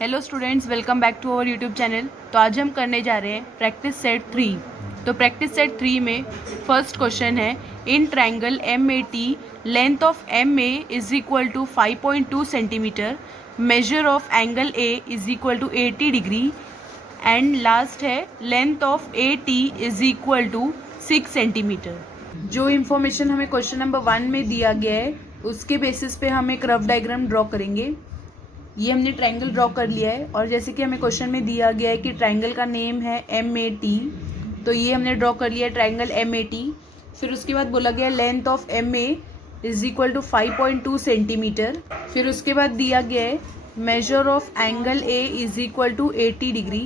Hello students, welcome back to our YouTube channel. तो आज हम करने जा रहे हैं प्रैक्टिस सेट 3। तो प्रैक्टिस सेट 3 में फर्स्ट क्वेश्चन है, in triangle M A T length of M A is equal to 5.2 centimetre, measure of angle A is equal to 80 degree and last है length of A T is equal to 6 centimetre. जो information हमें question number 1 में दिया गया है उसके basis पे हम एक रफ डायग्राम ड्रॉ करेंगे। ये हमने ट्रायंगल ड्रॉ कर लिया है और जैसे कि हमें क्वेश्चन में दिया गया है कि ट्रायंगल का नेम है एम ए टी, तो ये हमने ड्रॉ कर लिया है ट्रायंगल एम ए टी। फिर उसके बाद बोला गया length of M A is equal to 5.2 centimetre. फिर उसके बाद दिया गया है measure of angle A is equal to 80 degree.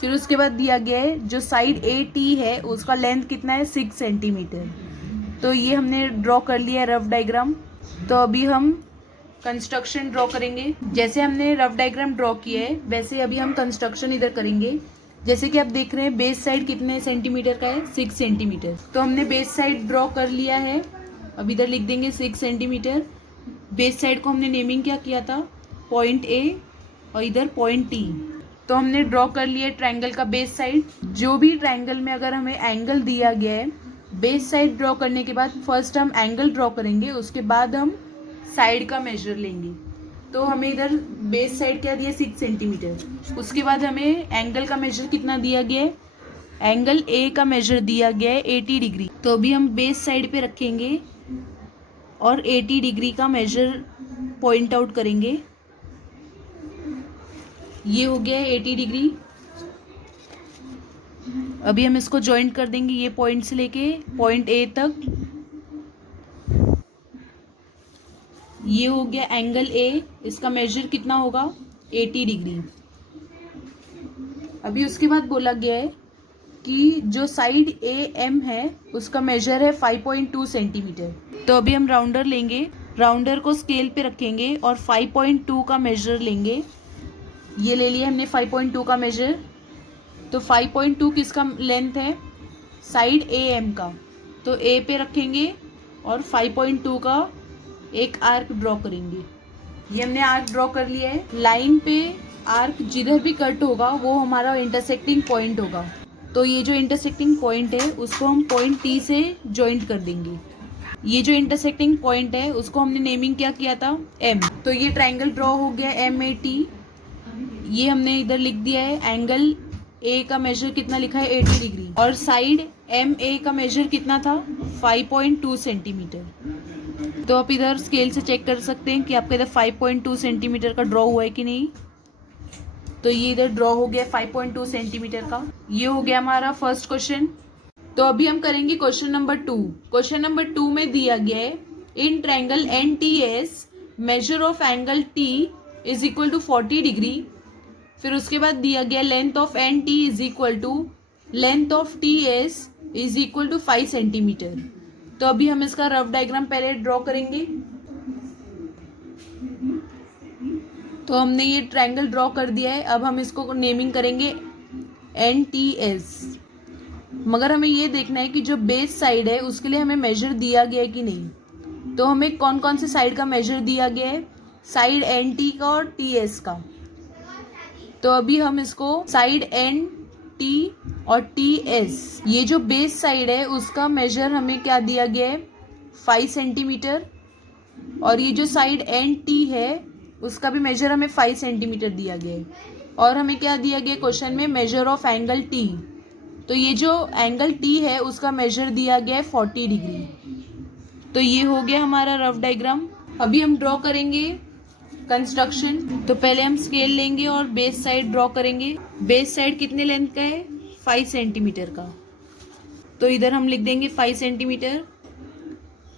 फिर उसके बाद दिया गया है जो साइड ए टी है उसका लेंथ कितना है 6 सेंटीमीटर। तो ये हमने ड्रॉ कर लिया है रफ डायग्राम। तो अभी हम कंस्ट्रक्शन ड्रॉ करेंगे। जैसे हमने रफ डायग्राम ड्रॉ किया है वैसे अभी हम कंस्ट्रक्शन इधर करेंगे। जैसे कि आप देख रहे हैं बेस साइड कितने सेंटीमीटर का है, 6 सेंटीमीटर। तो हमने बेस साइड ड्रॉ कर लिया है, अब इधर लिख देंगे 6 सेंटीमीटर। बेस साइड को हमने नेमिंग क्या किया था, पॉइंट ए और इधर पॉइंट टी। तो हमने ड्रॉ कर लिया ट्रायंगल का बेस साइड। जो भी ट्रायंगल में अगर हमें एंगल दिया गया है, बेस साइड ड्रॉ करने के बाद फर्स्ट हम एंगल ड्रॉ करेंगे, उसके बाद हम साइड का मेजर लेंगे। तो हमें इधर बेस साइड क्या दिया 6 सेंटीमीटर। उसके बाद हमें एंगल का मेजर कितना दिया गया है, एंगल ए का मेजर दिया गया है 80 डिग्री। तो अभी हम बेस साइड पे रखेंगे और 80 डिग्री का मेजर पॉइंट आउट करेंगे। ये हो गया है 80 डिग्री। अभी हम इसको ज्वाइंट कर देंगे ये पॉइंट से लेके पॉइंट ए तक। ये हो गया एंगल ए, इसका मेजर कितना होगा 80 डिग्री। अभी उसके बाद बोला गया है कि जो साइड ए एम है उसका मेजर है 5.2 सेंटीमीटर। तो अभी हम राउंडर लेंगे, राउंडर को स्केल पे रखेंगे और 5.2 का मेजर लेंगे। ये ले लिया हमने 5.2 का मेजर। तो 5.2 किसका लेंथ है, साइड ए एम का। तो ए पे रखेंगे और 5.2 का एक आर्क ड्रॉ करेंगे। ये हमने आर्क ड्रॉ कर लिया है। लाइन पे आर्क जिधर भी कट होगा वो हमारा इंटरसेक्टिंग पॉइंट होगा। तो ये जो इंटरसेक्टिंग पॉइंट है उसको हम पॉइंट टी से ज्वाइंट कर देंगे। ये जो इंटरसेक्टिंग पॉइंट है उसको हमने नेमिंग क्या किया था, एम। तो ये ट्रायंगल ड्रॉ हो गया एम ए टी। ये हमने इधर लिख दिया है एंगल ए का मेजर कितना लिखा है 80 डिग्री और साइड एम ए का मेजर कितना था 5.2 सेंटीमीटर। तो आप इधर स्केल से चेक कर सकते हैं कि आपका इधर 5.2 सेंटीमीटर का ड्रॉ हुआ है कि नहीं। तो ये इधर ड्रॉ हो गया 5.2 सेंटीमीटर का। ये हो गया हमारा फर्स्ट क्वेश्चन। तो अभी हम करेंगे क्वेश्चन नंबर 2। क्वेश्चन नंबर 2 में दिया गया है in triangle N T S measure of angle T is equal to 40 degree. फिर उसके बाद दिया गया length of N T is equal to length of T S is equal to 5 centimetre. तो अभी हम इसका रफ डायग्राम पहले ड्रॉ करेंगे। तो हमने ये ट्रायंगल ड्रॉ कर दिया है, अब हम इसको नेमिंग करेंगे एन टी एस। मगर हमें ये देखना है कि जो बेस साइड है उसके लिए हमें मेजर दिया गया है कि नहीं। तो हमें कौन कौन से साइड का मेजर दिया गया है, साइड एन टी का और टी एस का। तो अभी हम इसको साइड एन टी और टी एस, ये जो बेस साइड है उसका मेजर हमें क्या दिया गया है 5 सेंटीमीटर और ये जो साइड एन टी है उसका भी मेजर हमें 5 सेंटीमीटर दिया गया है। और हमें क्या दिया गया क्वेश्चन में, मेजर ऑफ एंगल टी। तो ये जो एंगल टी है उसका मेजर दिया गया है 40 डिग्री। तो ये हो गया हमारा रफ डायग्राम। अभी हम ड्रॉ करेंगे कंस्ट्रक्शन। तो पहले हम स्केल लेंगे और बेस साइड ड्रॉ करेंगे। बेस साइड कितने लेंथ का है 5 सेंटीमीटर का। तो इधर हम लिख देंगे 5 सेंटीमीटर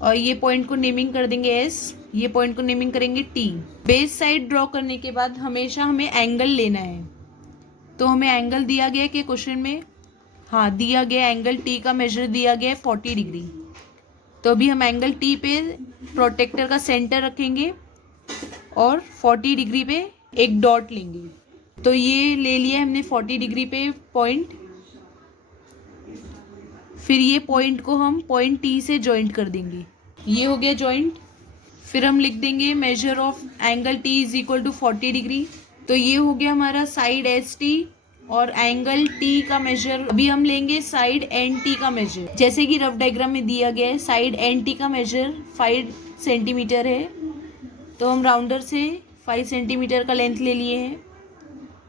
और ये पॉइंट को नेमिंग कर देंगे एस, ये पॉइंट को नेमिंग करेंगे टी। बेस साइड ड्रॉ करने के बाद हमेशा हमें एंगल लेना है। तो हमें एंगल दिया गया कि क्वेश्चन में, हाँ दिया गया एंगल टी का मेजर दिया गया है 40 डिग्री। तो अभी हम एंगल टी पे प्रोटेक्टर का सेंटर रखेंगे और 40 डिग्री पे एक डॉट लेंगे। तो ये ले लिया हमने 40 डिग्री पे पॉइंट। फिर ये पॉइंट को हम पॉइंट टी से ज्वाइंट कर देंगे। ये हो गया ज्वाइंट। फिर हम लिख देंगे measure of angle T is equal to 40 degree. तो ये हो गया हमारा साइड एस टी और एंगल टी का मेजर। अभी हम लेंगे साइड एन टी का मेजर। जैसे कि रफ डायग्राम में दिया गया है, साइड एन टी का मेजर 5 सेंटीमीटर है, तो हम राउंडर से 5 सेंटीमीटर का लेंथ ले लिए हैं।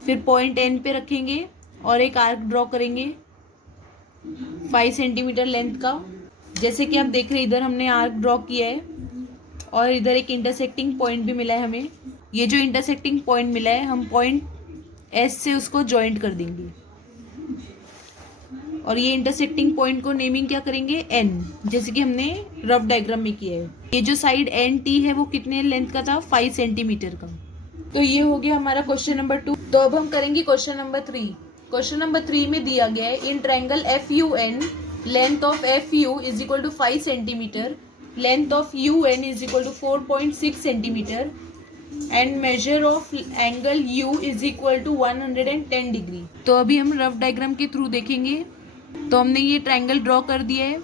फिर पॉइंट एन पे रखेंगे और एक आर्क ड्रॉ करेंगे 5 सेंटीमीटर लेंथ का। जैसे कि आप देख रहे हैं, इधर हमने आर्क ड्रॉ किया है और इधर एक इंटरसेक्टिंग पॉइंट भी मिला है हमें। ये जो इंटरसेक्टिंग पॉइंट मिला है, हम पॉइंट एस से उसको जॉइंट कर देंगे और ये इंटरसेक्टिंग पॉइंट को नेमिंग क्या करेंगे, एन, जैसे कि हमने रफ डायग्राम में किया है। ये जो साइड एन टी है वो कितने लेंथ का था, 5 सेंटीमीटर का। तो ये हो गया हमारा क्वेश्चन नंबर 2। तो अब हम करेंगे क्वेश्चन नंबर 3। क्वेश्चन नंबर 3 में दिया गया है, in triangle F U N length of F U is equal to 5 centimetre, length of U N is equal to 4.6 centimetre and measure of angle U is equal to 110 degree. तो अभी हम rough diagram के through देखेंगे। तो हमने ये triangle draw कर दिया है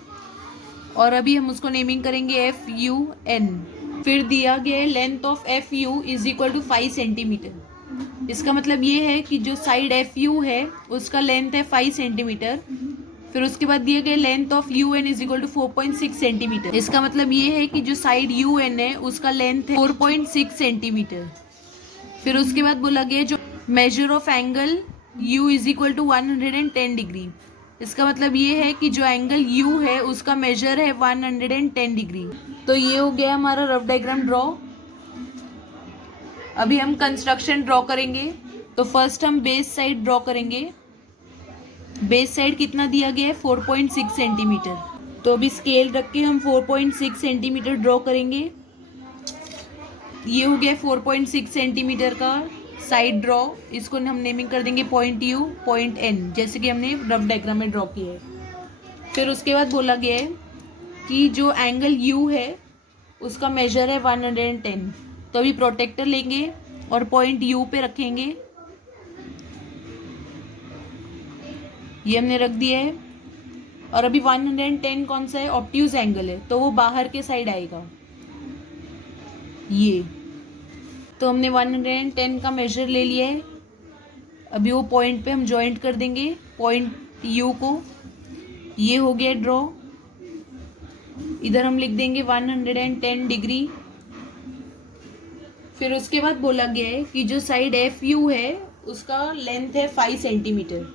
और अभी हम उसको नेमिंग करेंगे एफ यू एन। फिर दिया गया है length of F U is equal to 5 centimetre. इसका मतलब ये है कि जो साइड एफ यू है उसका लेंथ है 5 सेंटीमीटर। फिर उसके बाद दिया गया length of U N is equal to 4.6 centimetre. इसका मतलब ये है कि जो साइड यू एन है उसका लेंथ है 4.6 सेंटीमीटर। फिर उसके बाद बोला गया जो measure of angle U is equal to 110 degree. इसका मतलब ये है कि जो एंगल यू है उसका मेजर है 110 डिग्री। तो ये हो गया हमारा रफ डायग्राम ड्रॉ। अभी हम कंस्ट्रक्शन ड्रॉ करेंगे। तो फर्स्ट हम बेस साइड ड्रॉ करेंगे। बेस साइड कितना दिया गया है, 4.6 सेंटीमीटर। तो अभी स्केल रख के हम 4.6 सेंटीमीटर ड्रॉ करेंगे। ये हो गया 4.6 सेंटीमीटर का साइड ड्रॉ। इसको हम नेमिंग कर देंगे पॉइंट यू, पॉइंट एन, जैसे कि हमने रफ डायग्राम में ड्रॉ किया है। फिर उसके बाद बोला गया है कि जो एंगल यू है उसका मेजर है 110। तो अभी प्रोटेक्टर लेंगे और पॉइंट यू पे रखेंगे। ये हमने रख दिया है। और अभी 110 कौन सा है, ऑब्ट्यूज एंगल है, तो वो बाहर के साइड आएगा ये। तो हमने 110 का मेजर ले लिया है। अभी वो पॉइंट पे हम जॉइंट कर देंगे पॉइंट यू को। ये हो गया ड्रॉ। इधर हम लिख देंगे 110 डिग्री। फिर उसके बाद बोला गया है कि जो साइड एफ यू है उसका लेंथ है 5 सेंटीमीटर।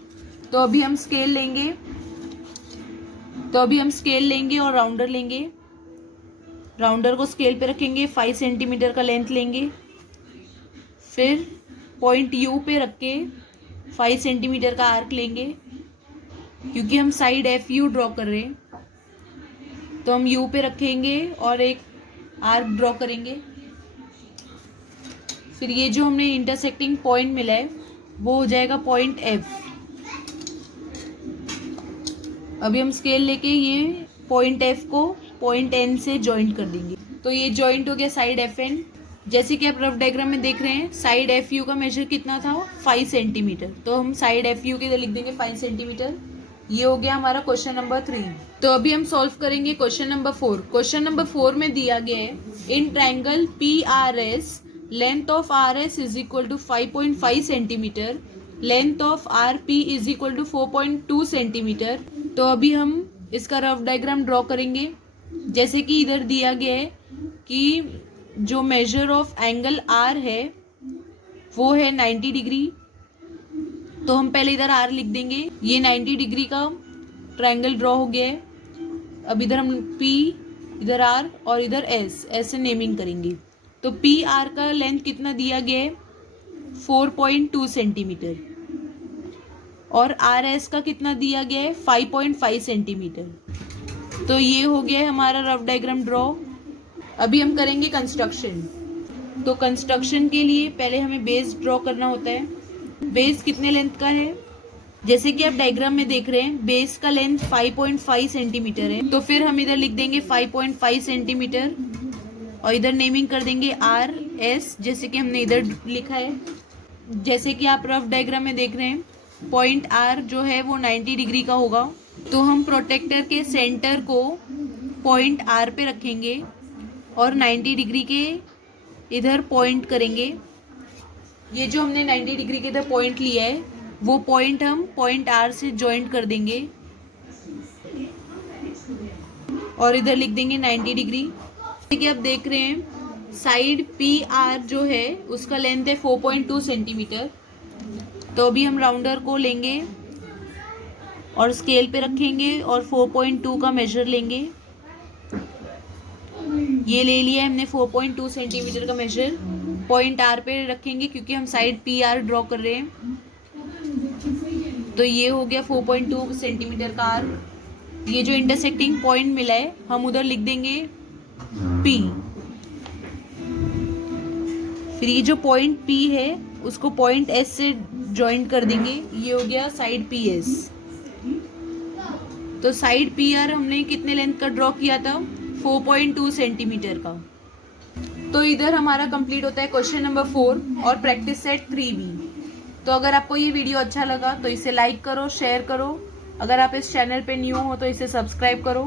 तो अभी हम स्केल लेंगे और राउंडर लेंगे। राउंडर को स्केल पे रखेंगे, 5 सेंटीमीटर का लेंथ लेंगे। फिर पॉइंट यू पे रख के 5 सेंटीमीटर का आर्क लेंगे, क्योंकि हम साइड एफ यू ड्रॉ कर रहे हैं। तो हम यू पे रखेंगे और एक आर्क ड्रॉ करेंगे। फिर ये जो हमने इंटरसेक्टिंग पॉइंट मिला है वो हो जाएगा पॉइंट एफ। अभी हम स्केल लेके ये पॉइंट एफ को पॉइंट एन से जॉइंट कर देंगे। तो ये जॉइंट हो गया साइड एफ एन। जैसे कि आप रफ डायग्राम में देख रहे हैं, साइड एफ यू का मेजर कितना था, 5 सेंटीमीटर। तो हम साइड एफ यू के इधर लिख देंगे 5 सेंटीमीटर। ये हो गया हमारा क्वेश्चन नंबर 3। तो अभी हम सॉल्व करेंगे क्वेश्चन नंबर 4। क्वेश्चन नंबर 4 में दिया गया है, in triangle P R S length of R S is equal to 5.5 centimetre, length of R P is equal to 4.2 centimetre. तो अभी हम इसका रफ डायग्राम ड्रॉ करेंगे। जैसे कि इधर दिया गया है कि जो मेजर ऑफ एंगल आर है वो है 90 डिग्री। तो हम पहले इधर आर लिख देंगे। ये 90 डिग्री का ट्रायंगल ड्रॉ हो गया है। अब इधर हम पी, इधर आर और इधर एस, ऐसे नेमिंग करेंगे। तो पी आर का लेंथ कितना दिया गया है, 4.2 सेंटीमीटर। और आर एस का कितना दिया गया है, 5.5 सेंटीमीटर। तो ये हो गया है हमारा रफ डायग्राम ड्रॉ। अभी हम करेंगे कंस्ट्रक्शन। तो कंस्ट्रक्शन के लिए पहले हमें बेस ड्रॉ करना होता है। बेस कितने लेंथ का है, जैसे कि आप डायग्राम में देख रहे हैं, बेस का लेंथ 5.5 सेंटीमीटर है। तो फिर हम इधर लिख देंगे 5.5 सेंटीमीटर और इधर नेमिंग कर देंगे आर एस, जैसे कि हमने इधर लिखा है। जैसे कि आप रफ डायग्राम में देख रहे हैं, पॉइंट आर जो है वो 90 डिग्री का होगा। तो हम प्रोटेक्टर के सेंटर को पॉइंट आर पे रखेंगे और 90 डिग्री के इधर पॉइंट करेंगे। ये जो हमने 90 डिग्री के इधर पॉइंट लिया है वो पॉइंट हम पॉइंट आर से जॉइंट कर देंगे और इधर लिख देंगे 90 डिग्री। देखिए आप देख रहे हैं साइड पी आर जो है उसका लेंथ है 4.2 सेंटीमीटर। तो अभी हम राउंडर को लेंगे और स्केल पे रखेंगे और 4.2 का मेजर लेंगे। ये ले लिया हमने 4.2 सेंटीमीटर का मेजर। पॉइंट आर पे रखेंगे क्योंकि हम साइड पी आर ड्रॉ कर रहे हैं। तो ये हो गया 4.2 सेंटीमीटर का आर्क। ये जो इंटरसेक्टिंग पॉइंट मिला है हम उधर लिख देंगे P। फिर ये जो पॉइंट P है उसको पॉइंट S से ज्वाइंट कर देंगे। ये हो गया साइड PS। तो साइड PR हमने कितने लेंथ का ड्रॉ किया था? 4.2 सेंटीमीटर का। तो इधर हमारा कंप्लीट होता है क्वेश्चन नंबर 4 और प्रैक्टिस सेट 3 भी। तो अगर आपको ये वीडियो अच्छा लगा तो इसे लाइक करो, शेयर करो। अगर आप इस चैनल पे न्यू हो तो इसे सब्सक्राइब करो।